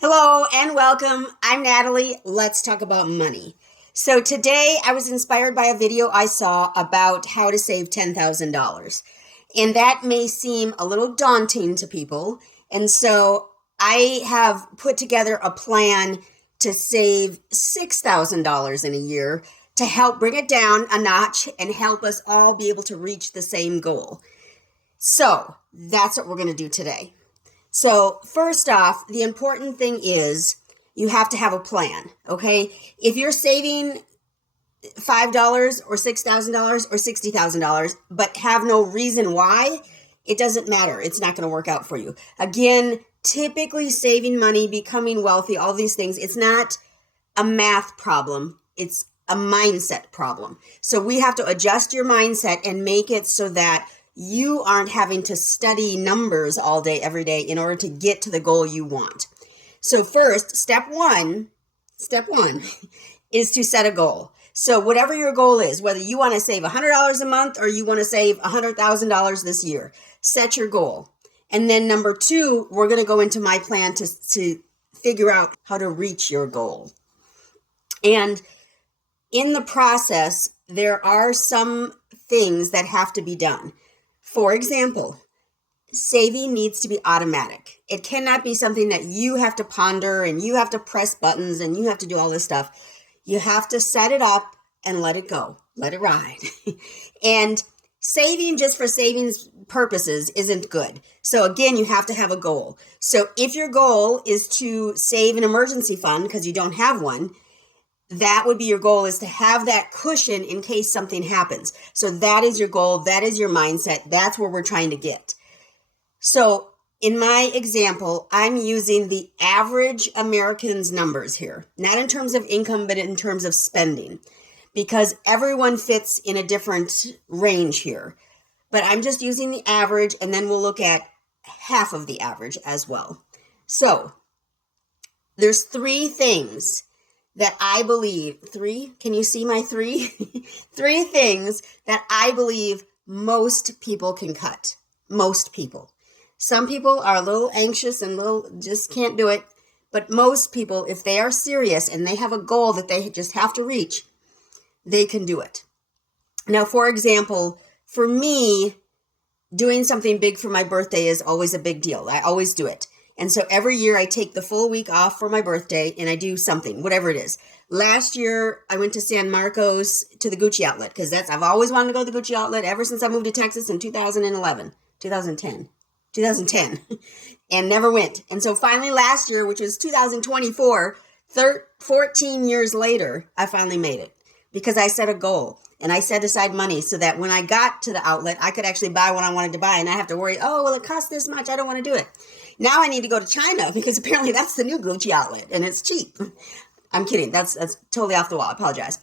Hello and welcome. I'm Natalie. Let's talk about money. So today I was inspired by a video I saw about how to save $10,000. And that may seem a little daunting to people. And so I have put together a plan to save $6,000 in a year to help bring it down a notch and help us all be able to reach the same goal. So that's what we're going to do today. So first off, the important thing is you have to have a plan, okay? If you're saving $5 or $6,000 or $60,000, but have no reason why, it doesn't matter. It's not going to work out for you. Again, typically saving money, becoming wealthy, all these things, it's not a math problem. It's a mindset problem. So we have to adjust your mindset and make it so that you aren't having to study numbers all day, every day in order to get to the goal you want. So first, step one is to set a goal. So whatever your goal is, whether you want to save $100 a month or you want to save $100,000 this year, set your goal. And then number two, we're going to go into my plan to figure out how to reach your goal. And in the process, there are some things that have to be done. For example, saving needs to be automatic. It cannot be something that you have to ponder and you have to press buttons and you have to do all this stuff. You have to set it up and let it go. Let it ride. And saving just for savings purposes isn't good. So again, you have to have a goal. So if your goal is to save an emergency fund because you don't have one, that would be your goal, is to have that cushion in case something happens. So that is your goal. That is your mindset. That's where we're trying to get. So in my example, I'm using the average American's numbers here, not in terms of income, but in terms of spending, because everyone fits in a different range here. But I'm just using the average, and then we'll look at half of the average as well. So there's three things that I believe, can you see my three? Three things that I believe most people can cut. Most people. Some people are a little anxious and just can't do it. But most people, if they are serious and they have a goal that they just have to reach, they can do it. Now, for example, for me, doing something big for my birthday is always a big deal. I always do it. And so every year I take the full week off for my birthday and I do something, whatever it is. Last year I went to San Marcos to the Gucci outlet because I've always wanted to go to the Gucci outlet ever since I moved to Texas in 2010, and never went. And so finally last year, which is 2024, 14 years later, I finally made it because I set a goal. And I set aside money so that when I got to the outlet, I could actually buy what I wanted to buy and I have to worry, oh, well, it costs this much. I don't want to do it. Now I need to go to China because apparently that's the new Gucci outlet and it's cheap. I'm kidding. That's totally off the wall. I apologize.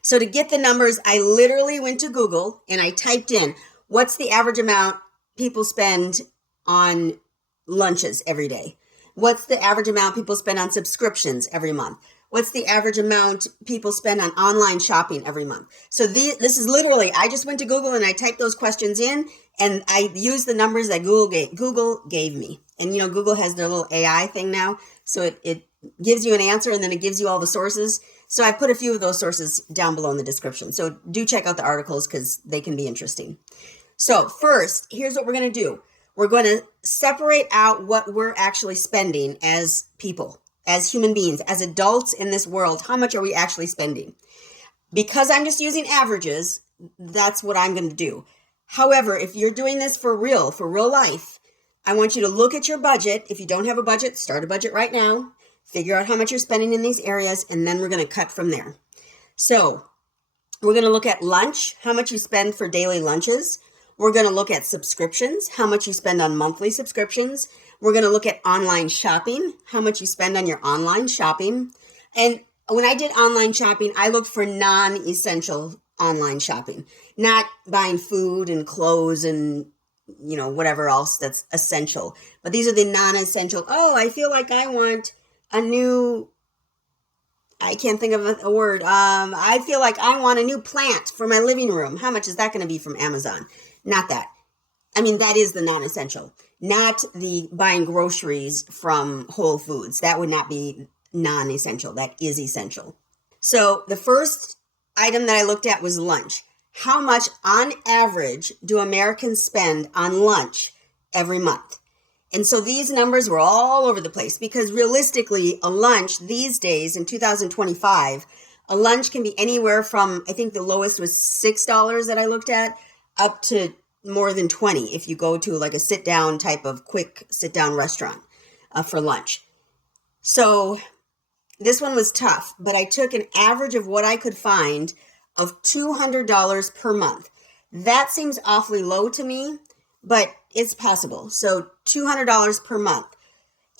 So to get the numbers, I literally went to Google and I typed in, what's the average amount people spend on lunches every day? What's the average amount people spend on subscriptions every month? What's the average amount people spend on online shopping every month? So this is literally, I just went to Google and I typed those questions in and I used the numbers that Google gave me. And you know, Google has their little AI thing now. So it gives you an answer and then it gives you all the sources. So I put a few of those sources down below in the description. So do check out the articles because they can be interesting. So first, here's what we're going to do. We're going to separate out what we're actually spending as people, as human beings, as adults in this world. How much are we actually spending? Because I'm just using averages, that's what I'm going to do. However, if you're doing this for real life, I want you to look at your budget. If you don't have a budget, start a budget right now. Figure out how much you're spending in these areas, and then we're going to cut from there. So we're going to look at lunch, how much you spend for daily lunches. We're going to look at subscriptions, how much you spend on monthly subscriptions. We're going to look at online shopping, how much you spend on your online shopping. And when I did online shopping, I looked for non-essential online shopping, not buying food and clothes and, you know, whatever else that's essential. But these are the non-essential. Oh, I feel like I want a new, I can't think of a word. I feel like I want a new plant for my living room. How much is that going to be from Amazon? Not that. I mean, that is the non-essential, not the buying groceries from Whole Foods. That would not be non-essential. That is essential. So the first item that I looked at was lunch. How much on average do Americans spend on lunch every month? And so these numbers were all over the place because realistically, a lunch these days in 2025, a lunch can be anywhere from, I think the lowest was $6 that I looked at, up to more than 20 if you go to like a sit down type of quick sit down restaurant for lunch. So this one was tough, but I took an average of what I could find of $200 per month. That seems awfully low to me, but it's possible. So $200 per month.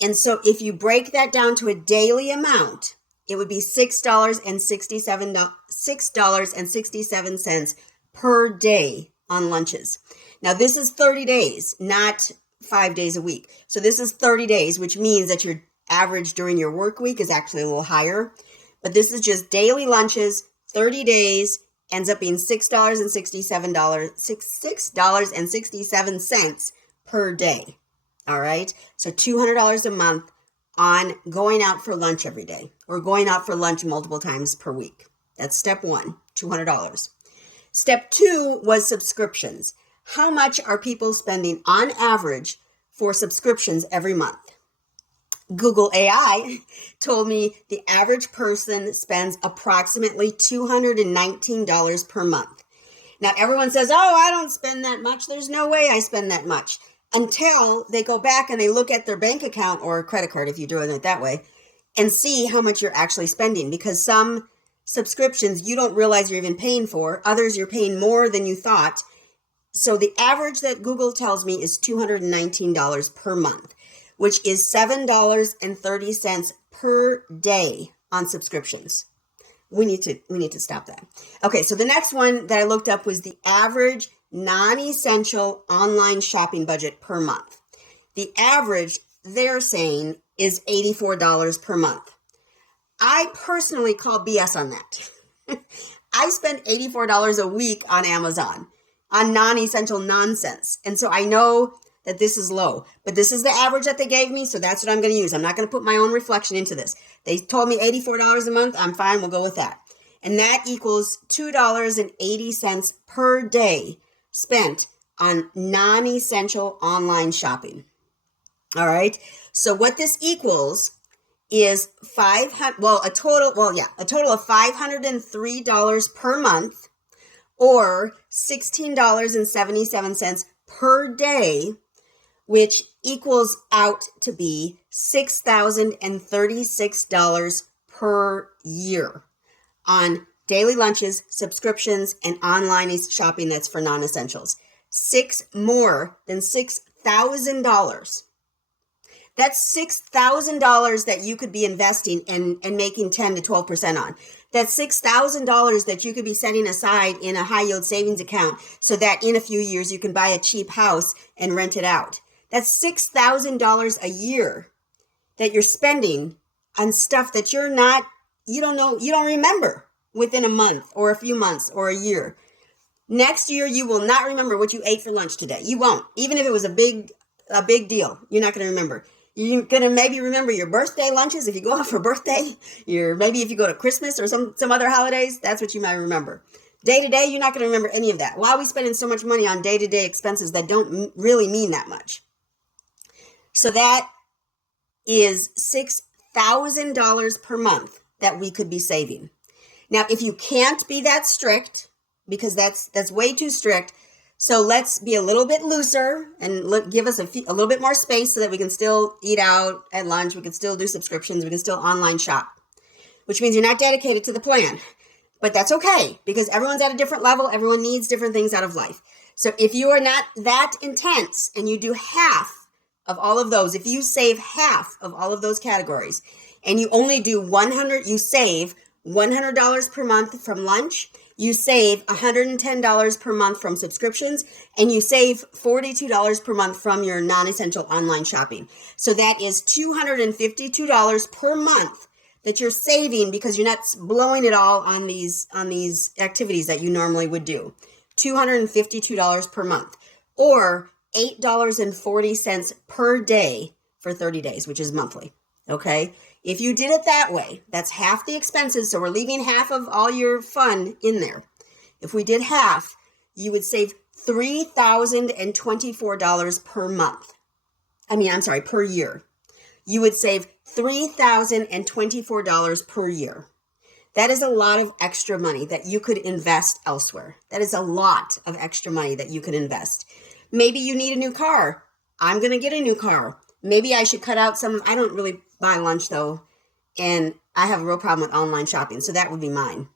And so if you break that down to a daily amount, it would be $6.67 per day on lunches. Now this is 30 days, not 5 days a week. So this is 30 days, which means that your average during your work week is actually a little higher. But this is just daily lunches, 30 days, ends up being $6.67 per day. All right. So $200 a month on going out for lunch every day or going out for lunch multiple times per week. That's step one, $200. Step two was subscriptions. How much are people spending on average for subscriptions every month? Google AI told me the average person spends approximately $219 per month. Now, everyone says, oh, I don't spend that much. There's no way I spend that much. Until they go back and they look at their bank account or credit card, if you're doing it that way, and see how much you're actually spending. Because some subscriptions you don't realize you're even paying for. Others you're paying more than you thought. So the average that Google tells me is $219 per month, which is $7.30 per day on subscriptions. We need to stop that. Okay, so the next one that I looked up was the average non-essential online shopping budget per month. The average, they're saying, is $84 per month. I personally call BS on that. I spend $84 a week on Amazon on non-essential nonsense. And so I know that this is low, but this is the average that they gave me, so that's what I'm going to use. I'm not going to put my own reflection into this. They told me $84 a month. I'm fine. We'll go with that. And that equals $2.80 per day spent on non-essential online shopping. All right. So what this equals is a total of $503 per month, or $16.77 per day, which equals out to be $6,036 per year on daily lunches, subscriptions, and online shopping that's for non-essentials. More than $6,000. That's $6,000 that you could be investing and making 10 to 12% on. That's $6,000 that you could be setting aside in a high yield savings account so that in a few years you can buy a cheap house and rent it out. That's $6,000 a year that you're spending on stuff that you don't remember within a month or a few months or a year. Next year, you will not remember what you ate for lunch today. You won't. Even if it was a big deal, you're not going to remember. You're going to maybe remember your birthday lunches if you go out for birthday. Maybe if you go to Christmas or some other holidays, that's what you might remember. Day to day, you're not going to remember any of that. Why are we spending so much money on day-to-day expenses that don't really mean that much? So that is $6,000 per month that we could be saving. Now, if you can't be that strict, because that's way too strict, so let's be a little bit looser and give us a little bit more space so that we can still eat out at lunch, we can still do subscriptions, we can still online shop, which means you're not dedicated to the plan. But that's okay, because everyone's at a different level. Everyone needs different things out of life. So if you are not that intense and you do half of all of those, if you save half of all of those categories and you only do you save $100 per month from lunch, you save $110 per month from subscriptions, and you save $42 per month from your non-essential online shopping. So that is $252 per month that you're saving because you're not blowing it all on these activities that you normally would do. $252 per month. Or $8.40 per day for 30 days, which is monthly. Okay? If you did it that way, that's half the expenses. So we're leaving half of all your fun in there. If we did half, you would save $3,024 per month. Per year. You would save $3,024 per year. That is a lot of extra money that you could invest elsewhere. That is a lot of extra money that you could invest. Maybe you need a new car. I'm going to get a new car. Maybe I should cut out I don't really buy lunch though. And I have a real problem with online shopping. So that would be mine.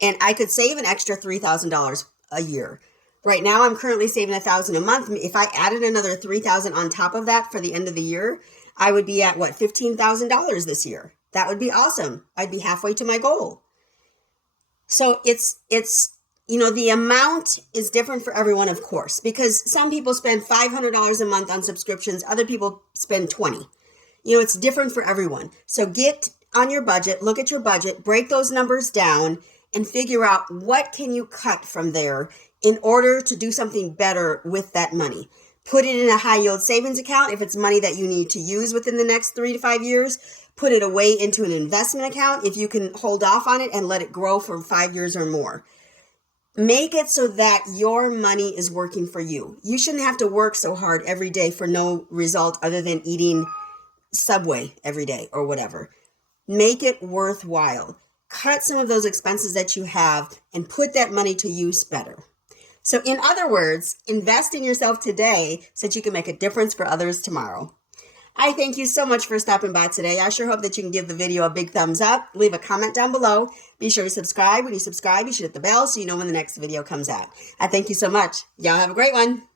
And I could save an extra $3,000 a year. Right now, I'm currently saving $1,000 a month. If I added another $3,000 on top of that for the end of the year, I would be at $15,000 this year. That would be awesome. I'd be halfway to my goal. So it's the amount is different for everyone, of course, because some people spend $500 a month on subscriptions. Other people spend $20. It's different for everyone. So get on your budget, look at your budget, break those numbers down, and figure out what can you cut from there in order to do something better with that money. Put it in a high yield savings account if it's money that you need to use within the next 3 to 5 years. Put it away into an investment account if you can hold off on it and let it grow for 5 years or more. Make it so that your money is working for you. You shouldn't have to work so hard every day for no result other than eating Subway every day or whatever. Make it worthwhile. Cut some of those expenses that you have and put that money to use better. So in other words, invest in yourself today so that you can make a difference for others tomorrow. I thank you so much for stopping by today. I sure hope that you can give the video a big thumbs up. Leave a comment down below. Be sure to subscribe. When you subscribe, you should hit the bell so you know when the next video comes out. I thank you so much. Y'all have a great one.